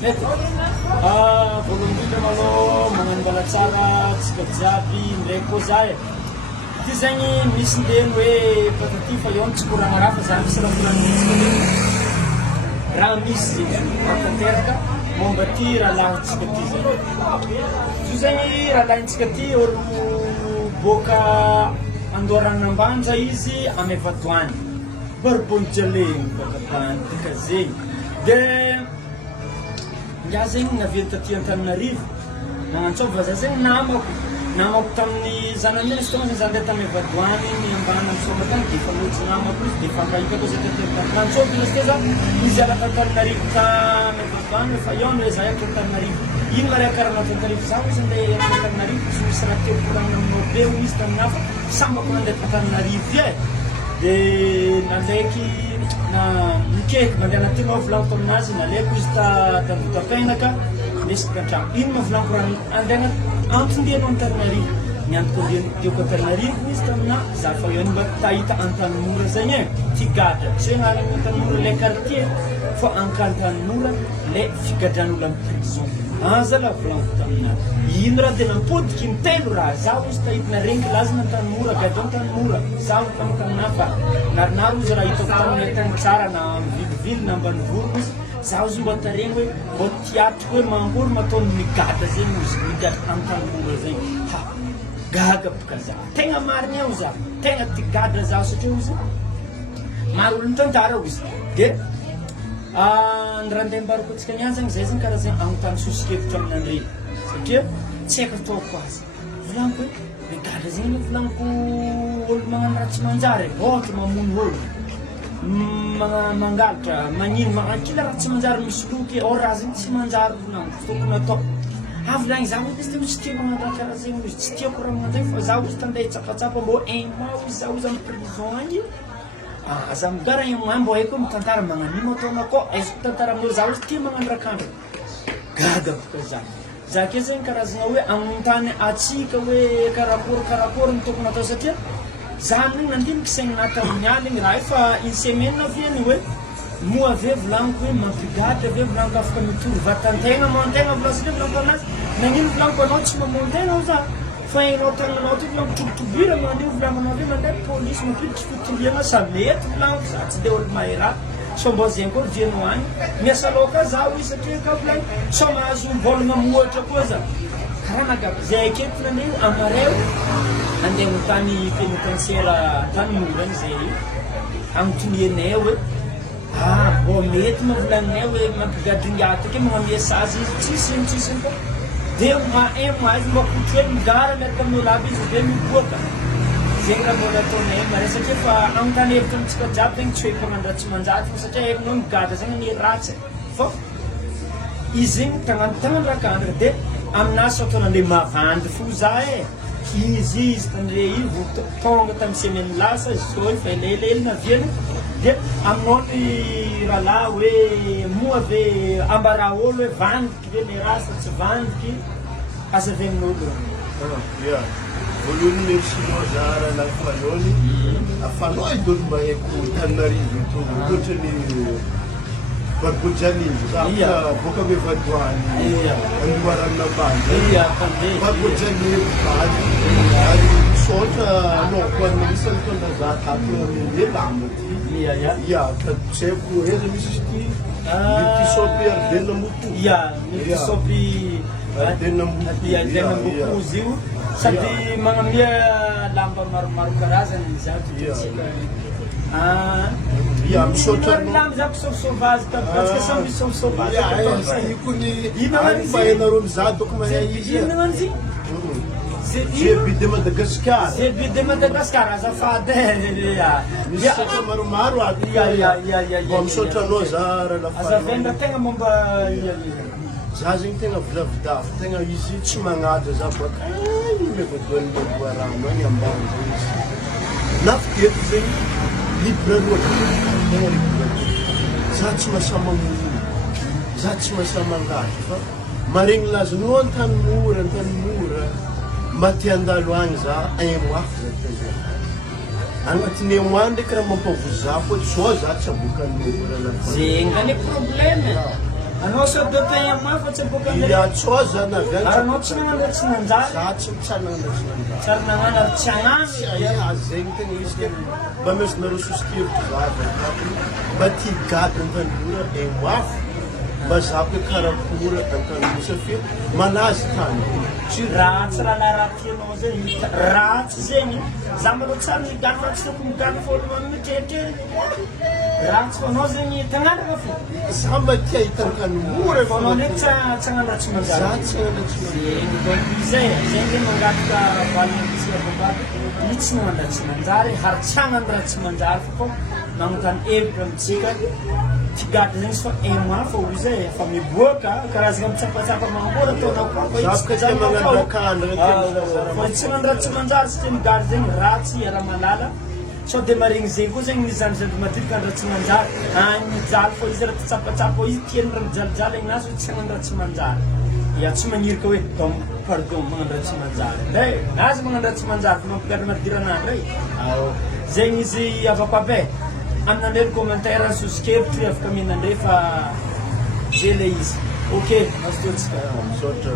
Voalohany indrindra malôha magnano mbala tsara tsika jiaby ndraiky koa za e. Ty zegny misy ndeny hoe pataty fa eo tsy koragna raha fa za misy raha koranitsika raha misy zegny tanteraka momba ty raha lahintsika ty zegny. Io zegny raha lahintsika ty olo boaka Andoranambanja izy amy Vadoany Barbonjaleny baka zegny. De ya zegny navely taty Antananarivo nagnantsova za zegny namako tamin'ny zanany misy togna za ndeha tamy Vadoany ambana misoma tany de fa loatsy namako izy de fankahita koa za nagnantsova izy te za izy alaka Antananarivo tamy Vadoany fa io no za yako Antananarivo ino mariaka karaha Antananarivo za izy ndeha Antananarivo tsy misy raha teo koragna aminao be izy tamin'ny hafa sambako nandeha Antananarivo e. De nalaiky na mikeky mandeha anatinao volaniko aminazy nalaiko izy tapenaka lesika antragno ino ma volaniko raha andeha antondianao Antananarivo niantoko tiako Antananarivo izy tamina za fa eo mba tahita Antanimora zegny e Tigada tsy hoe gnarana Antanimora le quartier fa Antanimora le figadran'olo amy prison zala volaniko tamina ino raha de nampodiky intelo raha zaho izy tahitana rengy lazana Antanimora gadao Antanimora zaho tamo tamina fa narinaro izy raha hitako tamina tany tsara na vilivily na ambanivolo izy zaho izy mba taregny hoe mba tiatriko hoe mangory mataony migada zegny izy migada Antanimora zegny gaga boka za tegna mariny eo za tegna tigada zaho satria izy maro olo mitantara izy de ny raha ndeha mbariko atsika niany zegny zay zegny karaha zegny anontany sosikevitra aminandre satria tsy haiko ataoko azy volaniko hoe migada zegny volaniko olo magnano raha tsy manjary ohatra mamono olo mangalatra magnino magnakila raha tsy manjary misy loky raha zegny tsy manjary volaniko tokony atao volagny zaho izy tsy tia magnano raha karaha zegny izy tsy tiako raha magnano zegny fa zaho izy tandeha hitsapatsapa mbô un mois izy zaho izy amy prison agny za migara un mois mbô haiko hoe mitantara magnanino ataona koa aizoko tantara amin'olo zaho izy tia magnano raha kandra gaga boka za ke zegny karazagna hoe anontany atsika hoe karakory ny tokony atao satria za amin'igny nandiniky saigninah tamin'ny aly igny raha efa une semaine aviany hoe mo ave volaniko hoe mampigatra ave volaniko afaka mitory vatantegna moantegna volasika volaniko anazy nagnino volaniko anao tsy mamontegna za fa enao tagnanao ty volaniko tobitobira mandeha volananao ave mandeha polisy mapiditry fitiliana sa mety volaniko za tsy de olo mahay raha so mbô zegny koa viano agny miasa loka zaho izy satria ka volaniko so mahazo mbolagna moatra koa za karaha nagaby zay aketo nandeha amareo andeha mitany pénitentiaire Tanimora igny zay agnontonianay hoe mbô mety mavolaninay hoe mampigadringata ake magnamia sazy izy tsisy koa de un mois izy mba kotry hoe migara miaraka amin'olo aby izy de miboaka zegny raha mbola ataonay mare satria fa anontany hevitra amitsika jiaby zegny tsy hoe mpagnano raha tsy manjary fa satria herinao migada zegny ny ratsy fa izy zegny tagnano rakandra de aminazy ataona le mavandy fo za izy tandre io tonga tamy semaine lasa izy so fa elaela naviany de aminao ny rahalahy hoe moa ave ambara olo hoe vandiky ve le rasa tsy vandiky asa ave amin'olo ia voalohany mersinao za raha lafagnony afanao idolo mba haiko Tananarivo eto ohatra ny Barbonjaleny boka ame Vadoany Andoranambanja Barbonjaleny bady ary misy ohatra anaoko anisany tona za tato ame lamba ty ia ka tsy haiko eza misy ty mety sopy ardena moko mety sopy ardena moko izy io sady magnamia lamba maromaro karazany zatsika misaotralamba za sauvage parce samby sauvage ikonynareo mizaha toko mahay izy Zébi de Madagascar. Zébi de Madagascar, azafady misy satra maromaro aby mba misaotra anao za raha azavendra tegna momba za zegny tegna vilavidafy tegna izy tsy magnaja za baka le Vadoany Boarano agny ambany zay izy nafiteto zegny libre loatra tegna libre za tsy mahasamagnono za tsy mahasamangahy fa maregny lazanao Antanimora mba ty andalo agny za un mois agnatin'ny un mois ndraiky raha mampavozo za koa so za tsy abokan'olo zegny zany problème anao sao de pain mafy fa tsy boka Ia an'ilay tsoa zany avy any. ary anao tsy nagnano tsy nanjary Za tsy mitsanana tsy nanjary. tsy ary nagnano ary tsy agnano Ia zegny tegna izy ke mba misy nareo sosikevitra za avy mba tia gady an-tanora mafy mba zako hoe karakory an-tanora satria malazy tany tsy ratsy raha raha tianao zegny ratsy zegny za malao tsara migany fa tsy tokony migany voalohany mitrehitrehiny ratsy fa anao zegny tagnanaka fo za mba tia hitan-tany mora fa anao ndraiky tsy agnano raha tsy manjary za tsy agnano tsy manjary. zegny donc izay zegny mangataka valinantsy avambady io tsy nagnano raha tsy manjary ary tsy agnano raha tsy manjary fa magnotany hevitra amitsika tigady zegny sy fa aima fa hoy izay efa miboaka karazagna mitsapatsapa mangory ataonao koa fa Za ka tia magnano rakandra fa tsy nagnano raha tsy manjary sy tia migady zegny ratsy ara-malala sao de maregny zegny koa zegny misy zany matetiky raha tsy manjary mijaly fô izy raha titsapatsapa izy tiany raha mijalijaly agnazy hoe tsy hagnano raha tsy manjary ia tsy manirika hoe pardon magnano raha tsy manjary ndray nazy magnano raha tsy manjary fa mampigady madiranandra e zegny izy avako aby e aminandray ny commentaire sosikevitry afaka mihinandray fa zay le izy ok azo totsika misaotra